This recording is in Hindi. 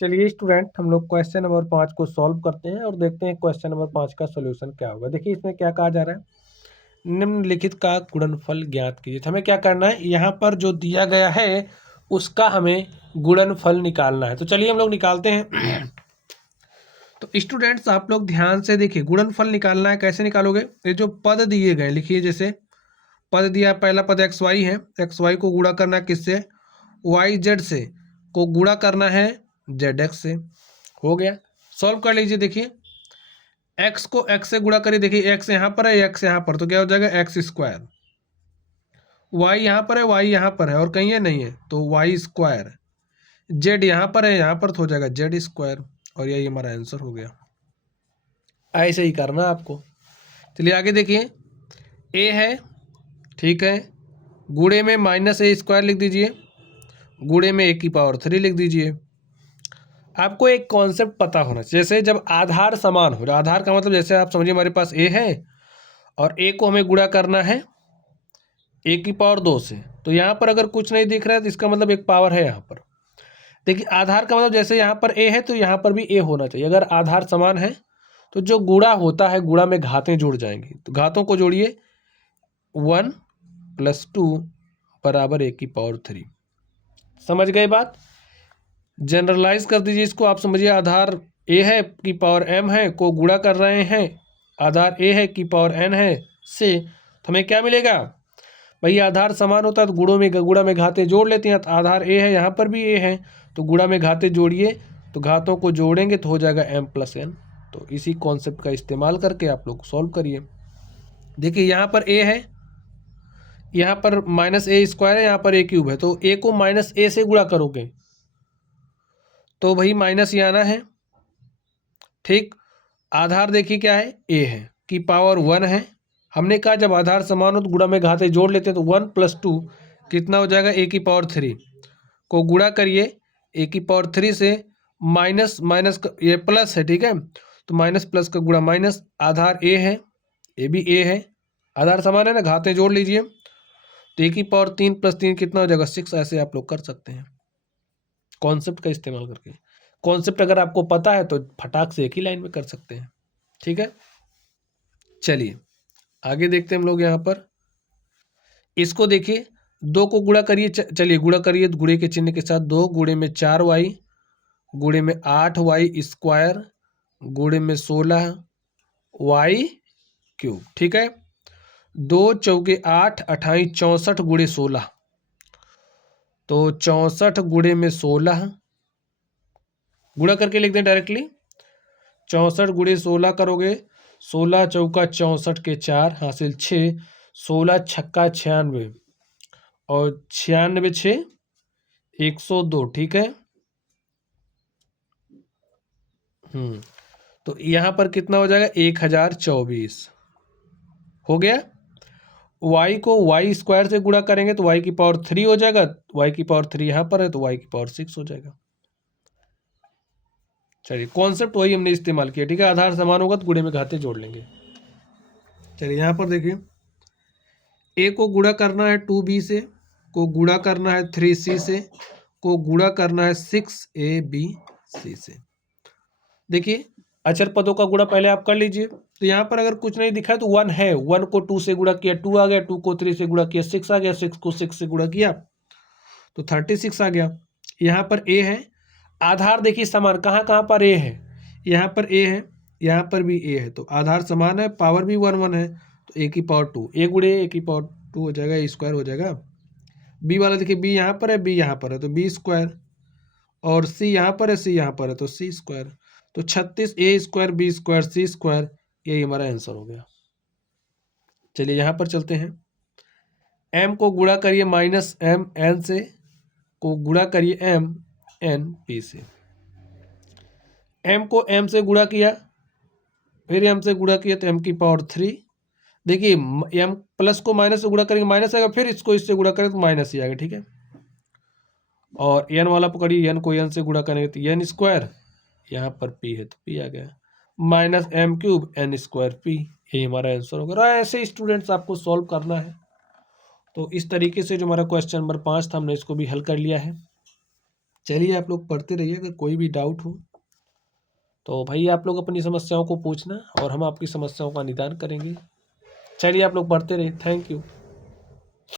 चलिए स्टूडेंट, हम लोग क्वेश्चन नंबर 5 को सॉल्व करते हैं और देखते हैं क्वेश्चन नंबर 5 का सॉल्यूशन क्या होगा। देखिए इसमें क्या कहा जा रहा है, निम्नलिखित का गुणनफल ज्ञात कीजिए। तो हमें क्या करना है, यहाँ पर जो दिया गया है उसका हमें गुणनफल निकालना है। तो चलिए हम लोग निकालते हैं। तो स्टूडेंट्स आप लोग ध्यान से देखिए, गुणनफल निकालना है। कैसे निकालोगे, ये जो पद दिए गए लिखिए। जैसे पद दिया है, पहला पद एक्स वाई है, एक्स वाई को गुणा करना है किससे, वाई जेड से, को गुणा करना है जेड एक्स से। हो गया, सॉल्व कर लीजिए। देखिए एक्स को एक्स से गुणा करिए, देखिए एक्स यहाँ पर है, एक्स यहाँ पर, तो क्या हो जाएगा एक्स स्क्वायर। वाई यहाँ पर है, वाई यहाँ पर है और कहीं है नहीं है, तो वाई स्क्वायर। जेड यहाँ पर है, यहाँ पर तो हो जाएगा जेड स्क्वायर। और यही हमारा आंसर हो गया। ऐसे ही करना आपको। चलिए आगे देखिए, ए है, ठीक है, गुणे में माइनस ए स्क्वायर लिख दीजिए, गुणे में ए की पावर 3 लिख दीजिए। आपको एक कॉन्सेप्ट पता होना चाहिए, जैसे जब आधार समान हो, आधार का मतलब जैसे आप समझिए हमारे पास ए है और ए को हमें गुणा करना है ए की पावर 2 से, तो यहाँ पर अगर कुछ नहीं दिख रहा है तो इसका मतलब एक पावर है यहाँ पर। देखिए आधार का मतलब जैसे यहाँ पर ए है तो यहाँ पर भी ए होना चाहिए। अगर आधार समान है तो जो गुणा होता है, गुणा में घातें जुड़ जाएंगी, तो घातों को जोड़िए, 1 + 2 बराबर ए की पावर 3। समझ गए बात, जनरलाइज कर दीजिए इसको। आप समझिए आधार ए है की पावर एम है, को गुणा कर रहे हैं, आधार ए है की पावर एन है से, तो हमें क्या मिलेगा भाई, आधार समान होता है तो गुणा में घाते जोड़ लेते हैं। तो आधार ए है, यहाँ पर भी ए है, तो गुणा में घाते जोड़िए, तो घातों को जोड़ेंगे तो हो जाएगा m + n। तो इसी कॉन्सेप्ट का इस्तेमाल करके आप लोग सॉल्व करिए। देखिए यहाँ पर a है, यहाँ पर -a² है, यहाँ पर a³ है, तो a को -a से गुणा करोगे तो भाई माइनस ही आना है। ठीक, आधार देखिए क्या है, a है की पावर 1 है। हमने कहा जब आधार समान हो तो गुणा में घाते जोड़ लेते हैं, तो 1 + 2 कितना हो जाएगा, a की पावर 3 को गुणा करिए a की पावर 3 से, माइनस माइनस ये प्लस है, ठीक है, तो माइनस प्लस का गुणा माइनस, आधार a है, ए भी a है, आधार समान है ना, घातें जोड़ लीजिए, तो a की पावर 3 + 3 कितना हो जाएगा 6। ऐसे आप लोग कर सकते हैं कॉन्सेप्ट का इस्तेमाल करके। कॉन्सेप्ट अगर आपको पता है तो फटाक से एक ही लाइन में कर सकते हैं। ठीक है, चलिए आगे देखते हैं हम लोग। यहाँ पर इसको देखिए, 2 को गुणा करिए, चलिए गुणा करिए, गुणे के चिन्ह के साथ, 2 गुणे में 4y गुणे में 8y² गुणे में 16y³। ठीक है, 2 चौके 8, 28 64 गुणे 16, तो 64 गुणे में 16 गुणा करके लिख दें डायरेक्टली। 64 गुणे 16 करोगे, 16 चौका 64 के 4 हासिल 6, 16 छक्का 96 और 96 6 102। ठीक है, तो यहाँ पर कितना हो जाएगा 1024 हो गया। y को y² से गुणा करेंगे तो y की पावर 3 हो जाएगा, y की पावर 3 यहाँ पर है तो y की पावर 6 हो जाएगा। चलिए कॉन्सेप्ट वही हमने इस्तेमाल किया। ठीक है, आधार समान होगा तो गुणे में घाते जोड़ लेंगे। चलिए यहाँ पर देखिए, a को गुणा करना है 2b से, को गुणा करना है 3c से, को गुणा करना है 6abc से। देखिए अचर पदों का गुणा पहले आप कर लीजिए। तो यहाँ पर अगर कुछ नहीं दिखा है तो 1 है, 1 को 2 से गुणा किया 2 आ गया, 2 को 3 से गुणा किया 6 आ गया, 6 को 6 से गुणा किया तो 36 आ गया। यहाँ पर a है, आधार देखिए समान, कहाँ कहाँ पर a है, यहाँ पर a है, यहाँ पर भी a है, तो आधार समान है, पावर भी 1 1 है, तो a की पावर 2, a गुणे a की पावर 2 हो जाएगा, a² हो जाएगा। b वाला देखिए, b यहाँ पर है, b यहाँ पर है, तो b² और c यहाँ पर है, c यहाँ पर है, तो c²। तो 36 a² b² c², यही हमारा आंसर हो गया। चलिए यहाँ पर चलते हैं, m को गुणा करिए -m n से, को गुणा करिए m n p से। m को m से गुणा किया, फिर m से गुणा किया तो m की पावर 3। देखिए m प्लस को माइनस से गुणा करेंगे माइनस आएगा, फिर इसको इससे गुणा करें तो माइनस ही आएगा। ठीक है, और n वाला पकड़िए, n को n से गुणा करेंगे तो n², यहाँ पर p है तो p आ गया, -m³ n² p, यही हमारा आंसर होगा। ऐसे स्टूडेंट्स आपको सॉल्व करना है। तो इस तरीके से जो हमारा क्वेश्चन नंबर 5 था हमने इसको भी हल कर लिया है। चलिए आप लोग पढ़ते रहिए, अगर कोई भी डाउट हो तो भाई आप लोग अपनी समस्याओं को पूछना और हम आपकी समस्याओं का निदान करेंगे। चलिए आप लोग पढ़ते रहिए। Thank you.